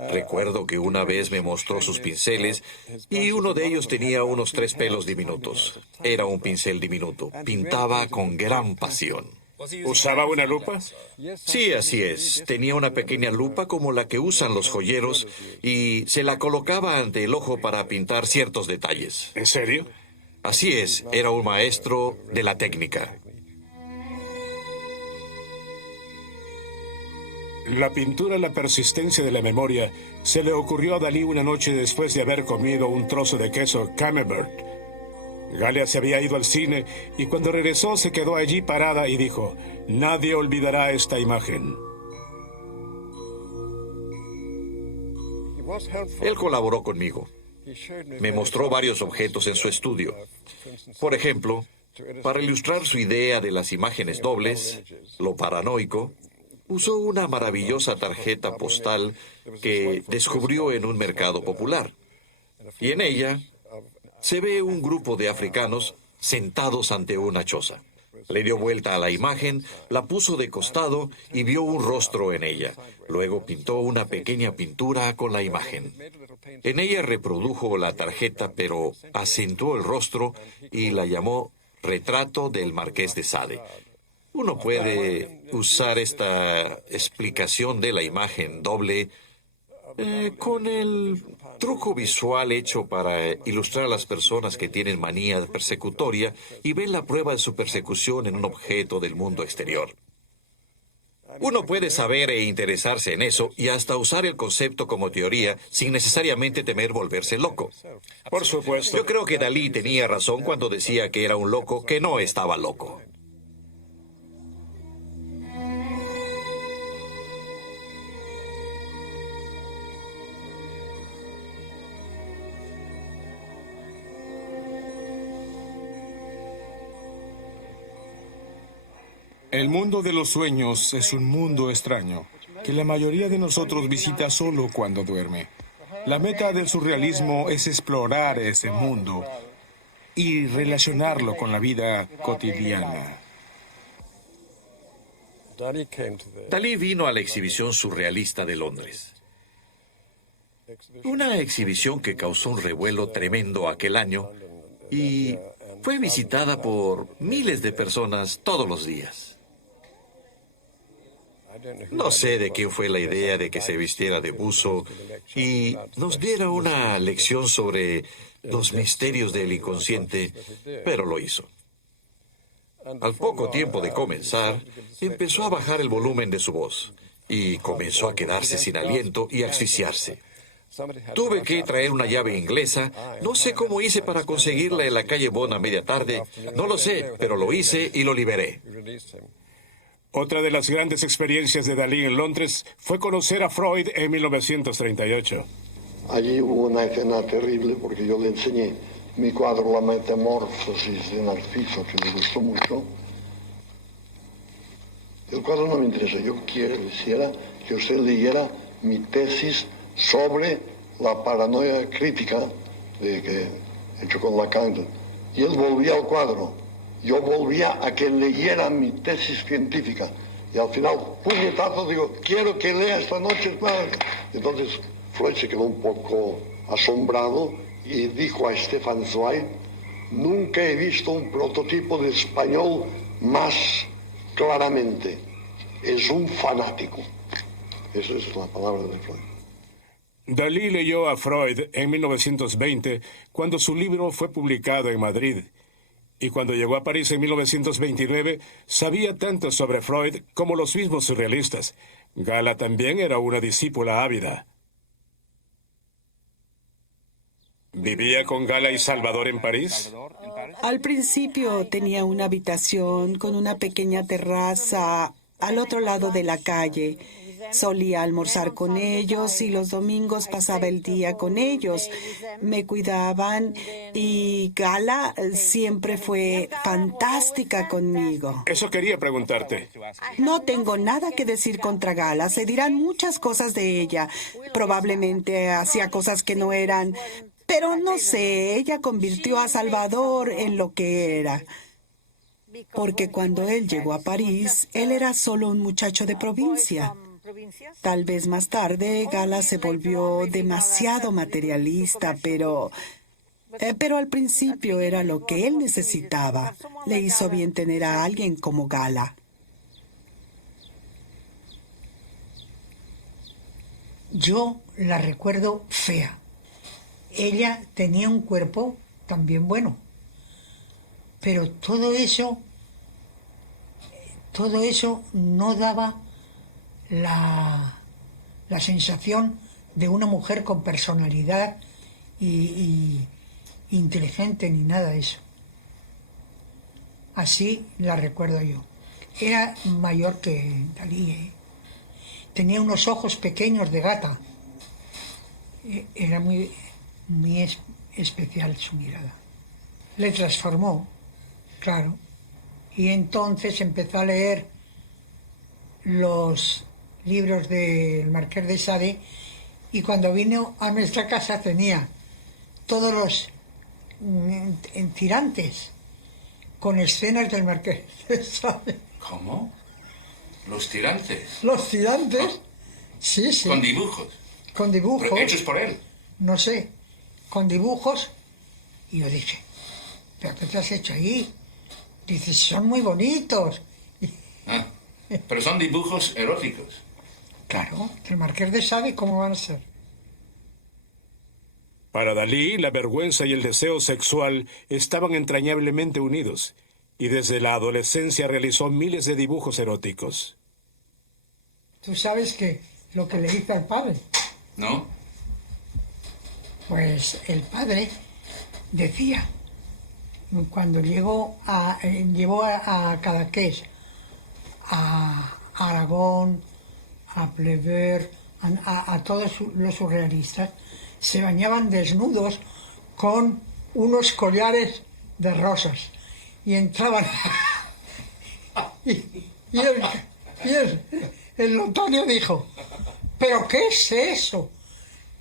Recuerdo que una vez me mostró sus pinceles y uno de ellos tenía unos 3 pelos diminutos. Era un pincel diminuto. Pintaba con gran pasión. ¿Usaba una lupa? Sí, así es. Tenía una pequeña lupa como la que usan los joyeros y se la colocaba ante el ojo para pintar ciertos detalles. ¿En serio? Así es, era un maestro de la técnica. La pintura La persistencia de la memoria se le ocurrió a Dalí una noche después de haber comido un trozo de queso Camembert. Galia se había ido al cine y cuando regresó se quedó allí parada y dijo: nadie olvidará esta imagen. Él colaboró conmigo. Me mostró varios objetos en su estudio. Por ejemplo, para ilustrar su idea de las imágenes dobles, lo paranoico, usó una maravillosa tarjeta postal que descubrió en un mercado popular. Y en ella se ve un grupo de africanos sentados ante una choza. Le dio vuelta a la imagen, la puso de costado y vio un rostro en ella. Luego pintó una pequeña pintura con la imagen. En ella reprodujo la tarjeta, pero acentuó el rostro y la llamó Retrato del Marqués de Sade. Uno puede usar esta explicación de la imagen doble con el truco visual hecho para ilustrar a las personas que tienen manía persecutoria y ven la prueba de su persecución en un objeto del mundo exterior. Uno puede saber e interesarse en eso y hasta usar el concepto como teoría sin necesariamente temer volverse loco. Por supuesto. Yo creo que Dalí tenía razón cuando decía que era un loco que no estaba loco. El mundo de los sueños es un mundo extraño, que la mayoría de nosotros visita solo cuando duerme. La meta del surrealismo es explorar ese mundo y relacionarlo con la vida cotidiana. Dalí vino a la exhibición surrealista de Londres. Una exhibición que causó un revuelo tremendo aquel año y fue visitada por miles de personas todos los días. No sé de quién fue la idea de que se vistiera de buzo y nos diera una lección sobre los misterios del inconsciente, pero lo hizo. Al poco tiempo de comenzar, empezó a bajar el volumen de su voz y comenzó a quedarse sin aliento y asfixiarse. Tuve que traer una llave inglesa. No sé cómo hice para conseguirla en la calle Bonn a media tarde. No lo sé, pero lo hice y lo liberé. Otra de las grandes experiencias de Dalí en Londres fue conocer a Freud en 1938. Allí hubo una escena terrible porque yo le enseñé mi cuadro La Metamorfosis de Narciso, que me gustó mucho. El cuadro no me interesa, yo quisiera que usted leyera mi tesis sobre la paranoia crítica que he hecho con Lacan. Y él volvía al cuadro. Yo volvía a que leyera mi tesis científica. Y al final, puñetazo, digo, quiero que lea esta noche. Entonces Freud se quedó un poco asombrado y dijo a Stefan Zweig: nunca he visto un prototipo de español más claramente. Es un fanático. Esa es la palabra de Freud. Dalí leyó a Freud en 1920, cuando su libro fue publicado en Madrid. Y cuando llegó a París en 1929, sabía tanto sobre Freud como los mismos surrealistas. Gala también era una discípula ávida. ¿Vivía con Gala y Salvador en París? Al principio tenía una habitación con una pequeña terraza al otro lado de la calle. Solía almorzar con ellos y los domingos pasaba el día con ellos. Me cuidaban y Gala siempre fue fantástica conmigo. Eso quería preguntarte. No tengo nada que decir contra Gala. Se dirán muchas cosas de ella. Probablemente hacía cosas que no eran. Pero no sé, ella convirtió a Salvador en lo que era. Porque cuando él llegó a París, él era solo un muchacho de provincia. Tal vez más tarde Gala se volvió demasiado materialista, pero al principio era lo que él necesitaba. Le hizo bien tener a alguien como Gala. yo la recuerdo fea. Ella tenía un cuerpo también bueno, pero todo eso no daba la sensación de una mujer con personalidad y inteligente ni nada de eso. Así la recuerdo yo. Era mayor que Dalí, ¿eh? Tenía unos ojos pequeños de gata. Era muy especial su mirada. Le transformó, claro. Y entonces empezó a leer los libros del Marqués de Sade, y cuando vino a nuestra casa tenía todos los tirantes con escenas del Marqués de Sade. ¿Cómo? ¿Los tirantes? Los tirantes, sí. ¿Con dibujos? Con dibujos. ¿Pero hechos por él? No sé, con dibujos. Y yo dije, ¿pero qué te has hecho ahí? Dice, son muy bonitos. Ah, pero son dibujos eróticos. Claro, el Marqués de Sade, ¿cómo van a ser? Para Dalí, la vergüenza y el deseo sexual estaban entrañablemente unidos, y desde la adolescencia realizó miles de dibujos eróticos. ¿Tú sabes lo que le hizo al padre? ¿No? Pues el padre decía, cuando llevó a Cadaqués, a Aragón, a Plever, a todos los surrealistas, se bañaban desnudos con unos collares de rosas y entraban y el notario dijo, ¿pero qué es eso?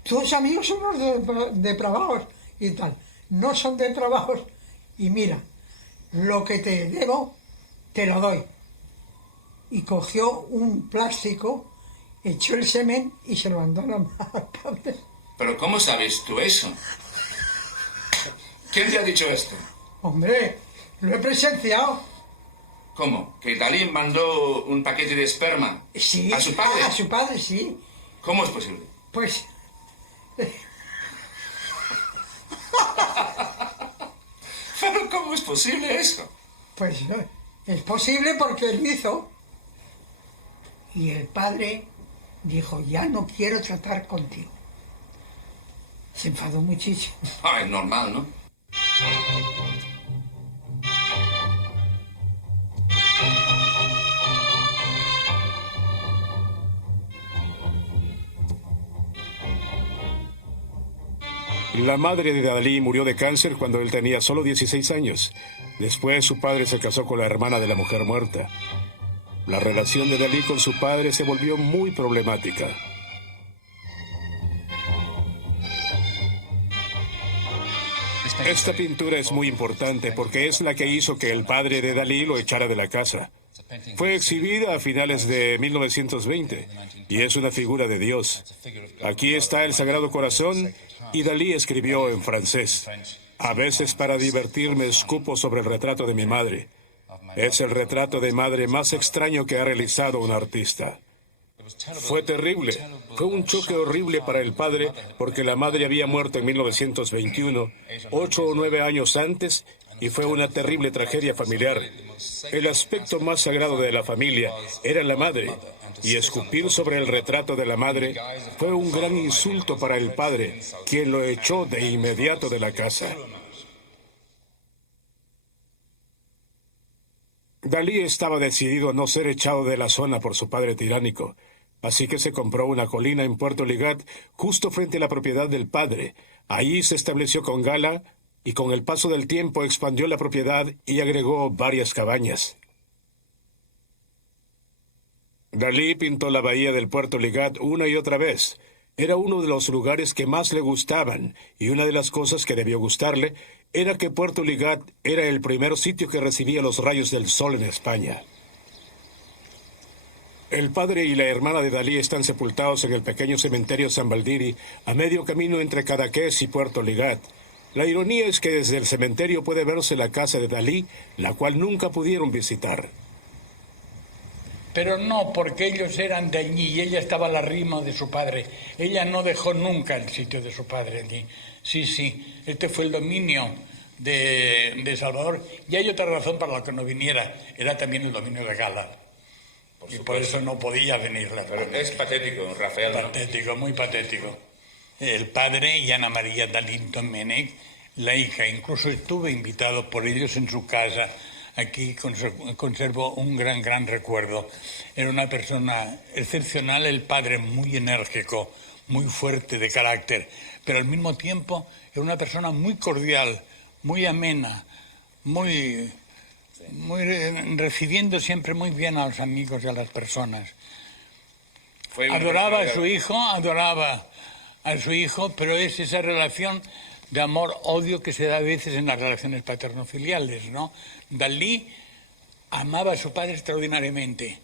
Tus amigos son unos depravados y tal. No son depravados, y mira, lo que te debo te lo doy. Y cogió un plástico, echó el semen y se lo mandó a la padre. ¿Pero cómo sabes tú eso? ¿Quién te ha dicho esto? Hombre, lo he presenciado. ¿Cómo? ¿Que Dalí mandó un paquete de esperma? Sí. ¿A su padre? A su padre, sí. ¿Cómo es posible? Pues... ¿Pero cómo es posible eso? Pues es posible porque él hizo. Y el padre dijo, ya no quiero tratar contigo. Se enfadó muchísimo. Ah, es normal, ¿no? La madre de Dalí murió de cáncer cuando él tenía solo 16 años. Después su padre se casó con la hermana de la mujer muerta. La relación de Dalí con su padre se volvió muy problemática. Esta pintura es muy importante porque es la que hizo que el padre de Dalí lo echara de la casa. Fue exhibida a finales de 1920 y es una figura de Dios. Aquí está el Sagrado Corazón y Dalí escribió en francés: a veces para divertirme escupo sobre el retrato de mi madre. Es el retrato de madre más extraño que ha realizado un artista. Fue terrible. Fue un choque horrible para el padre porque la madre había muerto en 1921, 8 o 9 años antes, y fue una terrible tragedia familiar. El aspecto más sagrado de la familia era la madre, y escupir sobre el retrato de la madre fue un gran insulto para el padre, quien lo echó de inmediato de la casa. Dalí estaba decidido a no ser echado de la zona por su padre tiránico, así que se compró una colina en Puerto Ligat, justo frente a la propiedad del padre. Ahí se estableció con Gala, y con el paso del tiempo expandió la propiedad y agregó varias cabañas. Dalí pintó la bahía del Puerto Ligat una y otra vez. Era uno de los lugares que más le gustaban, y una de las cosas que debió gustarle era que Puerto Ligat era el primer sitio que recibía los rayos del sol en España. El padre y la hermana de Dalí están sepultados en el pequeño cementerio San Baldiri, a medio camino entre Cadaqués y Puerto Ligat. La ironía es que desde el cementerio puede verse la casa de Dalí, la cual nunca pudieron visitar. Pero no, porque ellos eran de allí y ella estaba al arrimo de su padre. Ella no dejó nunca el sitio de su padre allí. Sí, este fue el dominio de Salvador. Y hay otra razón para la que no viniera, era también el dominio de Gala. Y por eso no podía venir la familia. Pero es patético, Rafael, ¿no? Patético, muy patético. El padre y Ana María Dalí Domènech, la hija, incluso estuve invitado por ellos en su casa. Aquí conservo un gran recuerdo. Era una persona excepcional, el padre muy enérgico, muy fuerte de carácter, pero al mismo tiempo era una persona muy cordial, muy amena, muy recibiendo siempre muy bien a los amigos y a las personas. Adoraba a su hijo, pero es esa relación de amor-odio que se da a veces en las relaciones paterno-filiales, ¿no? Dalí amaba a su padre extraordinariamente.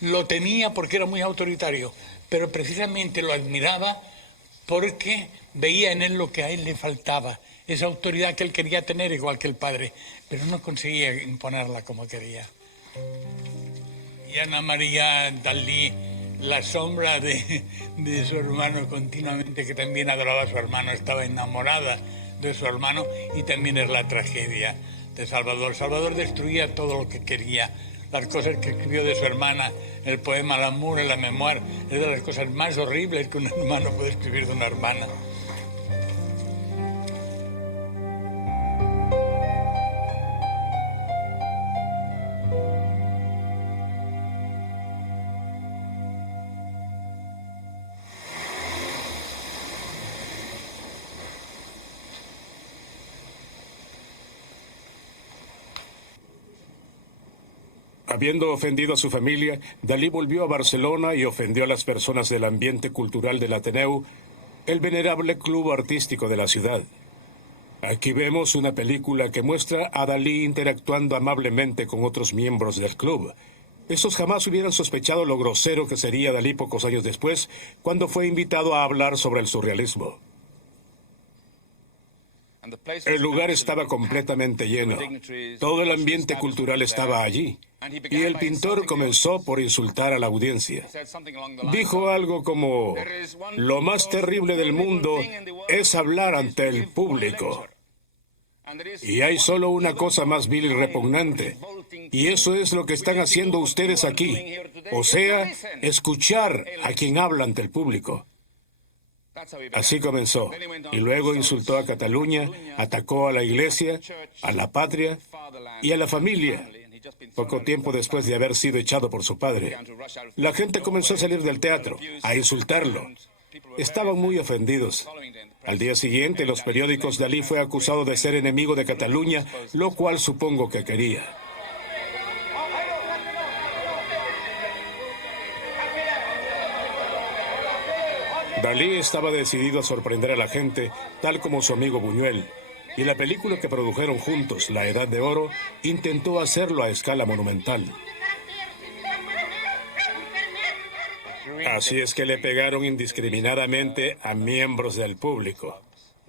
Lo temía porque era muy autoritario, pero precisamente lo admiraba porque veía en él lo que a él le faltaba, esa autoridad que él quería tener igual que el padre, pero no conseguía imponerla como quería. Y Ana María Dalí, la sombra de su hermano continuamente, que también adoraba a su hermano, estaba enamorada de su hermano, y también es la tragedia de Salvador. Salvador destruía todo lo que quería. Las cosas que escribió de su hermana, el poema L'amour et la mémoire, es de las cosas más horribles que un hermano puede escribir de una hermana. Habiendo ofendido a su familia, Dalí volvió a Barcelona y ofendió a las personas del ambiente cultural del Ateneu, el venerable club artístico de la ciudad. Aquí vemos una película que muestra a Dalí interactuando amablemente con otros miembros del club. Estos jamás hubieran sospechado lo grosero que sería Dalí pocos años después, cuando fue invitado a hablar sobre el surrealismo. El lugar estaba completamente lleno. Todo el ambiente cultural estaba allí. Y el pintor comenzó por insultar a la audiencia. Dijo algo como: lo más terrible del mundo es hablar ante el público. Y hay solo una cosa más vil y repugnante, y eso es lo que están haciendo ustedes aquí, o sea, escuchar a quien habla ante el público. Así comenzó, y luego insultó a Cataluña, atacó a la iglesia, a la patria y a la familia, poco tiempo después de haber sido echado por su padre. La gente comenzó a salir del teatro, a insultarlo. Estaban muy ofendidos. Al día siguiente, en los periódicos, Dalí fue acusado de ser enemigo de Cataluña, lo cual supongo que quería. Dalí estaba decidido a sorprender a la gente, tal como su amigo Buñuel, y la película que produjeron juntos, La Edad de Oro, intentó hacerlo a escala monumental. Así es que le pegaron indiscriminadamente a miembros del público.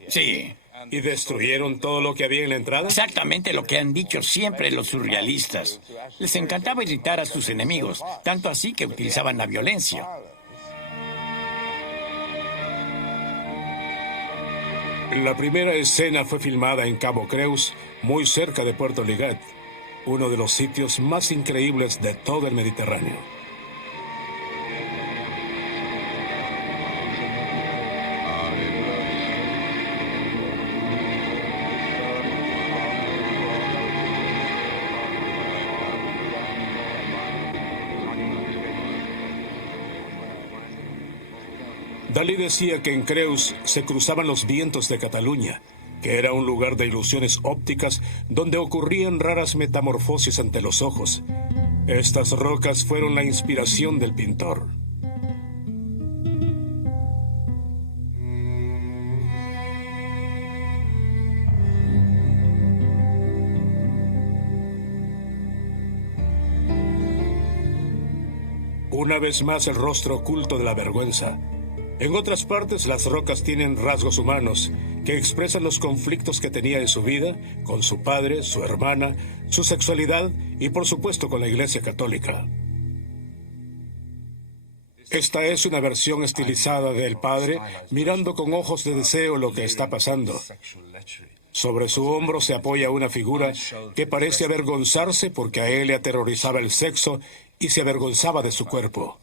Sí. ¿Y destruyeron todo lo que había en la entrada? Exactamente lo que han dicho siempre los surrealistas. Les encantaba irritar a sus enemigos, tanto así que utilizaban la violencia. La primera escena fue filmada en Cabo Creus, muy cerca de Puerto Ligat, uno de los sitios más increíbles de todo el Mediterráneo. Dalí decía que en Creus se cruzaban los vientos de Cataluña, que era un lugar de ilusiones ópticas donde ocurrían raras metamorfosis ante los ojos. Estas rocas fueron la inspiración del pintor. Una vez más el rostro oculto de la vergüenza. En otras partes, las rocas tienen rasgos humanos que expresan los conflictos que tenía en su vida con su padre, su hermana, su sexualidad y, por supuesto, con la Iglesia Católica. Esta es una versión estilizada del padre mirando con ojos de deseo lo que está pasando. Sobre su hombro se apoya una figura que parece avergonzarse porque a él le aterrorizaba el sexo y se avergonzaba de su cuerpo.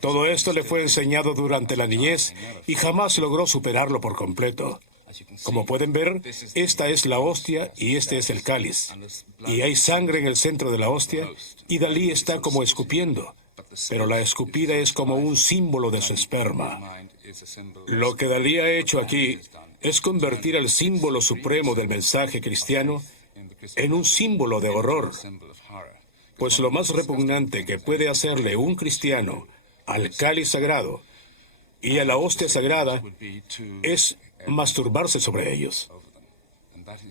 Todo esto le fue enseñado durante la niñez y jamás logró superarlo por completo. Como pueden ver, esta es la hostia y este es el cáliz. Y hay sangre en el centro de la hostia y Dalí está como escupiendo, pero la escupida es como un símbolo de su esperma. Lo que Dalí ha hecho aquí es convertir al símbolo supremo del mensaje cristiano en un símbolo de horror. Pues lo más repugnante que puede hacerle un cristiano al cáliz sagrado y a la hostia sagrada es masturbarse sobre ellos.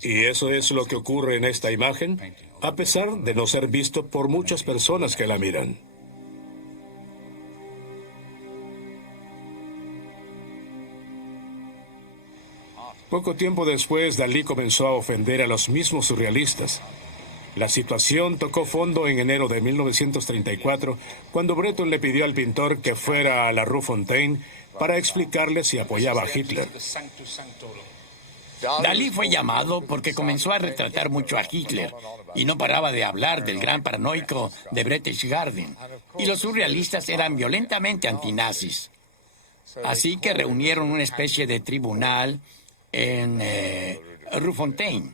Y eso es lo que ocurre en esta imagen, a pesar de no ser visto por muchas personas que la miran. Poco tiempo después, Dalí comenzó a ofender a los mismos surrealistas. La situación tocó fondo en enero de 1934, cuando Breton le pidió al pintor que fuera a la Rue Fontaine para explicarle si apoyaba a Hitler. Dalí fue llamado porque comenzó a retratar mucho a Hitler y no paraba de hablar del gran paranoico de Berchtesgaden. Y los surrealistas eran violentamente antinazis. Así que reunieron una especie de tribunal en Rue Fontaine.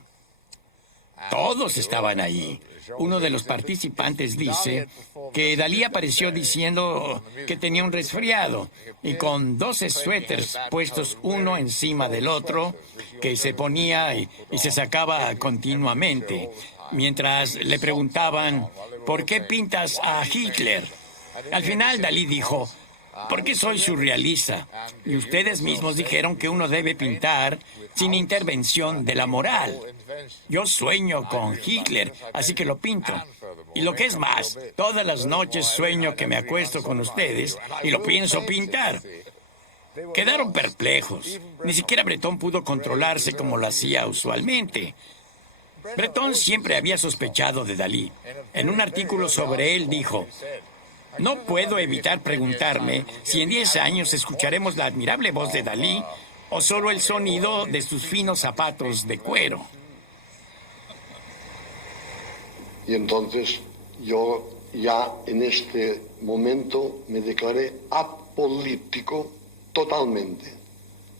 Todos estaban ahí. Uno de los participantes dice que Dalí apareció diciendo que tenía un resfriado y con 12 suéteres puestos uno encima del otro que se ponía y se sacaba continuamente, mientras le preguntaban ¿por qué pintas a Hitler? Al final Dalí dijo: porque soy surrealista y ustedes mismos dijeron que uno debe pintar sin intervención de la moral. Yo sueño con Hitler, así que lo pinto. Y lo que es más, todas las noches sueño que me acuesto con ustedes y lo pienso pintar. Quedaron perplejos. Ni siquiera Breton pudo controlarse como lo hacía usualmente. Breton siempre había sospechado de Dalí. En un artículo sobre él dijo: no puedo evitar preguntarme si en 10 años escucharemos la admirable voz de Dalí o solo el sonido de sus finos zapatos de cuero. Y entonces yo ya en este momento me declaré apolítico totalmente,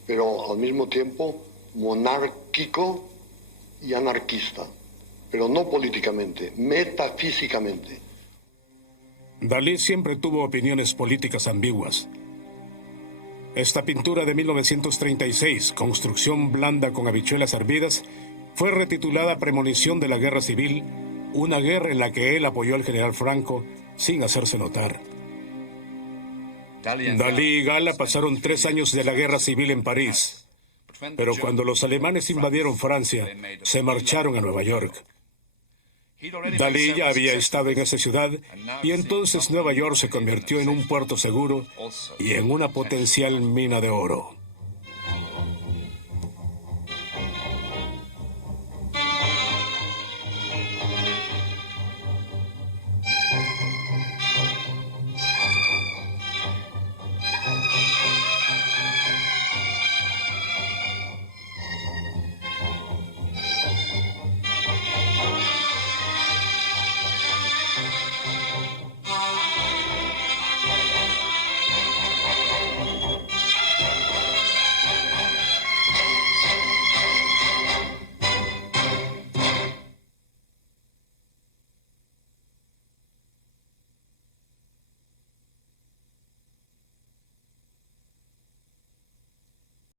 pero al mismo tiempo monárquico y anarquista, pero no políticamente, metafísicamente. Dalí siempre tuvo opiniones políticas ambiguas. Esta pintura de 1936, Construcción blanda con habichuelas hervidas, fue retitulada Premonición de la Guerra Civil, una guerra en la que él apoyó al general Franco sin hacerse notar. Dalí y Gala pasaron 3 años de la Guerra Civil en París, pero cuando los alemanes invadieron Francia, se marcharon a Nueva York. Dalí ya había estado en esa ciudad y entonces Nueva York se convirtió en un puerto seguro y en una potencial mina de oro.